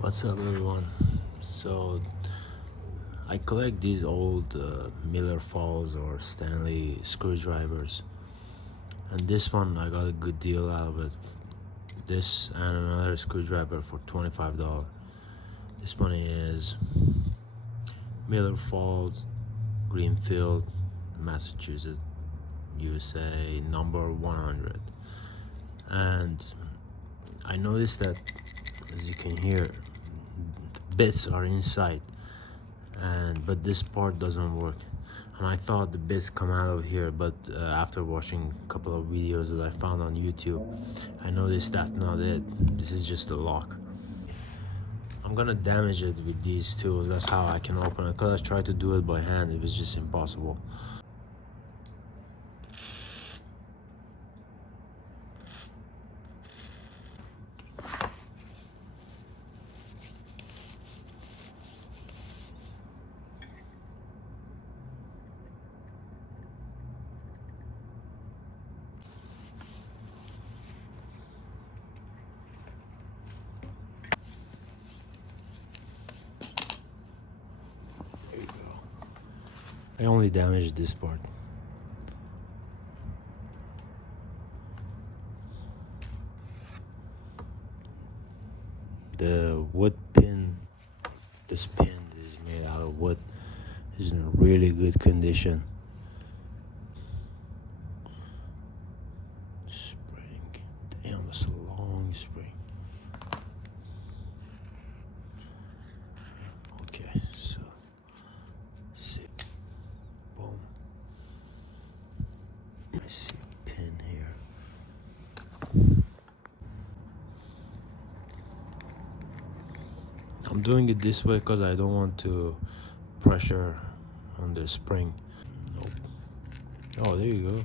What's up, everyone? So I collect these old Miller Falls or Stanley screwdrivers, and this one I got a good deal out of it. This and another screwdriver for $25. This one is Miller Falls, Greenfield, Massachusetts, USA, number 100. And I noticed that, as you can hear, bits are inside, but this part doesn't work, and I thought the bits come out of here, but after watching a couple of videos that I found on YouTube, I noticed that's not it. This is just a lock. I'm gonna damage it with these tools. That's how I can open it, because I tried to do it by hand. It was just impossible. I only damaged this part. The wood pin, this pin is made out of wood, is in really good condition. Spring, damn, it's a long spring. Okay, so see, boom. I see a pin here. I'm doing it this way because I don't want to pressure on the spring. Nope. Oh, there you go.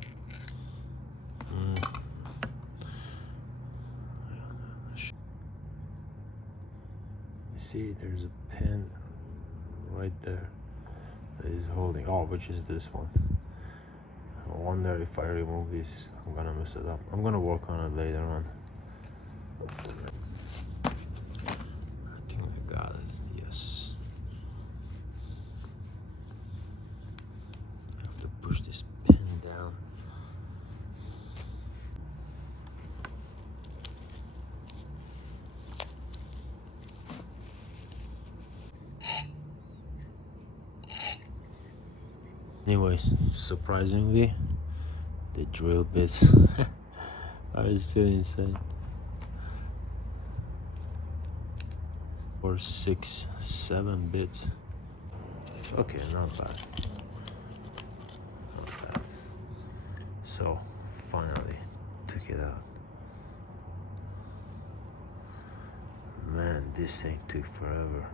You see, there's a pin right there that is holding. Oh, which is this one. I wonder if I remove this, I'm gonna mess it up. I'm gonna work on it later on. I think I got it. Yes. I have to push this pin down. Anyways, surprisingly, the drill bits are still inside. 4, 6, 7 bits. Okay, not bad. Not bad. So, finally, took it out. Man, this thing took forever.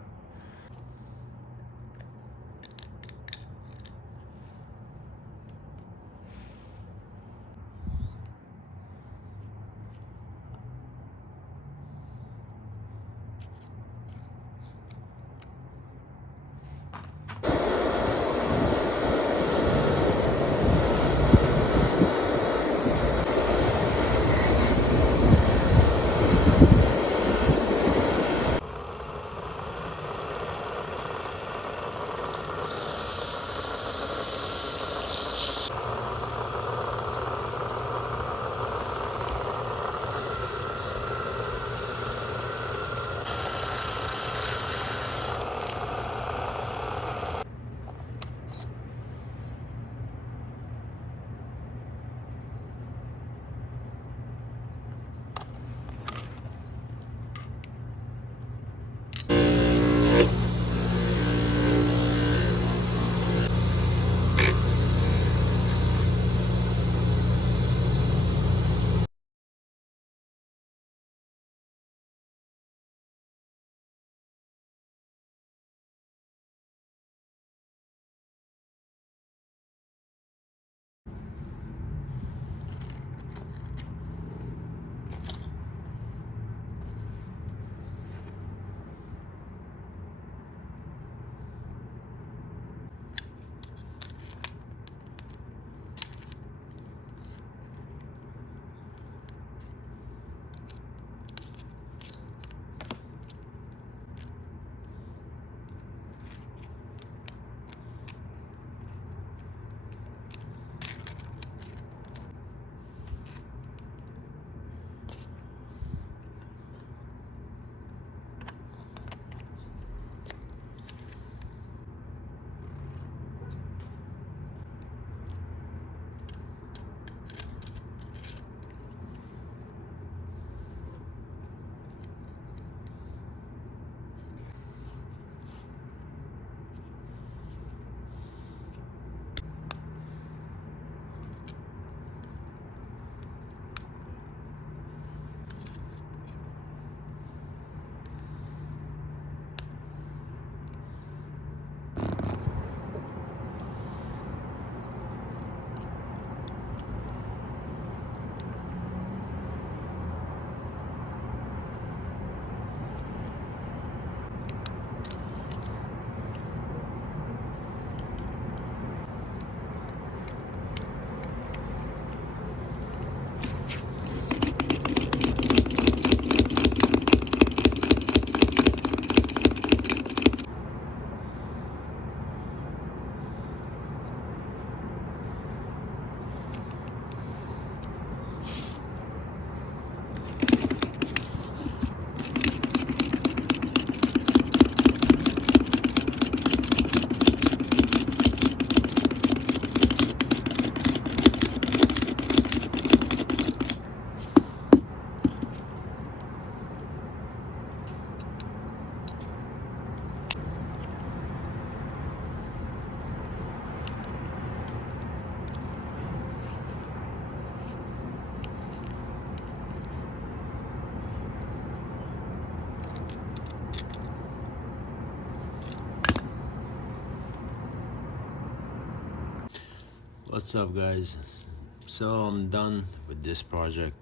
What's up, guys? So I'm done with this project.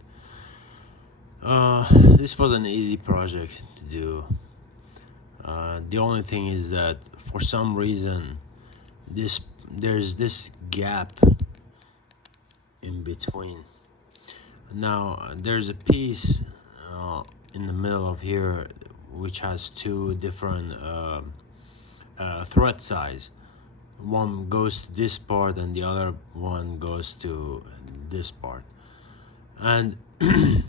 This was an easy project to do. The only thing is that for some reason there's this gap in between. Now there's a piece in the middle of here which has two different thread size. One goes to this part and the other one goes to this part. And as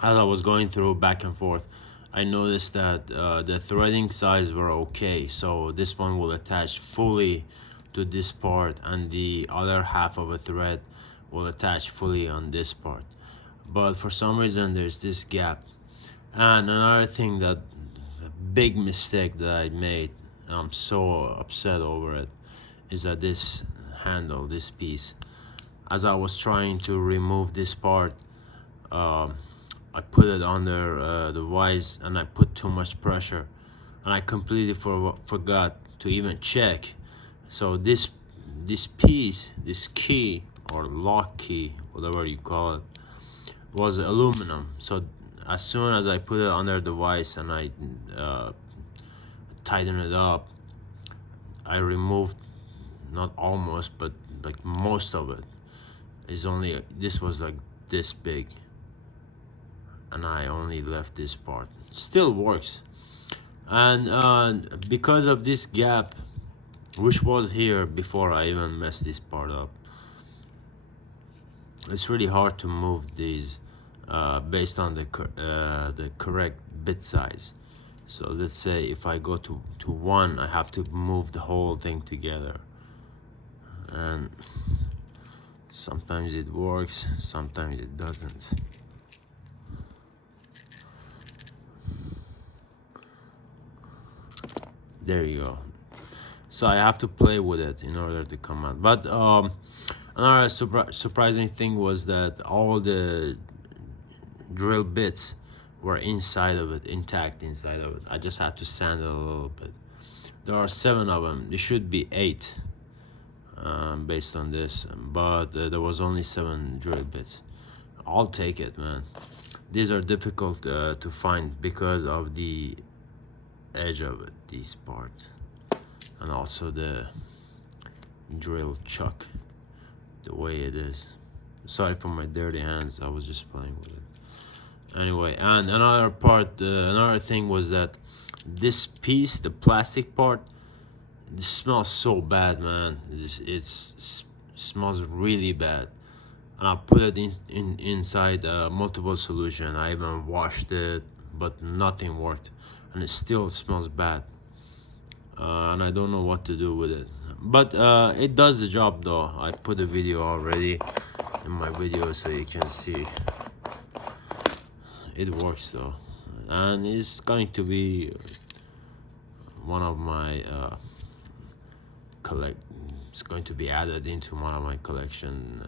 I was going through back and forth, I noticed that the threading size were okay. So this one will attach fully to this part and the other half of a thread will attach fully on this part. But for some reason there's this gap. And another thing, that big mistake that I made, I'm so upset over it, is that this handle, this piece, as I was trying to remove this part, I put it under the vise and I put too much pressure and I completely forgot to even check. So this piece, this key or lock key, whatever you call it, was aluminum. So as soon as I put it under the vise and I tighten it up, I removed, not almost, but like most of it. Is only, this was like this big and I only left this part. Still works. And because of this gap, which was here before I even messed this part up, it's really hard to move these based on the correct bit size. So let's say if I go to 1, I have to move the whole thing together. And sometimes it works, sometimes it doesn't. There you go. So I have to play with it in order to come out. But another surprising thing was that all the drill bits were inside of it, intact inside of it. I just had to sand it a little bit. There are 7 of them. There should be 8 based on this, but there was only 7 drill bits. I'll take it, man. These are difficult to find because of the edge of it, this part, and also the drill chuck, the way it is. Sorry for my dirty hands, I was just playing with it. Anyway, and another part, another thing was that this piece, the plastic part, it smells so bad, man. It smells really bad. And I put it inside multiple solution. I even washed it, but nothing worked, and it still smells bad. And I don't know what to do with it. But it does the job, though. I put a video already in my video so you can see. It works though, and it's going to be one of my it's going to be added into one of my collection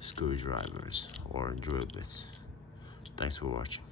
screwdrivers or drill bits. Thanks for watching.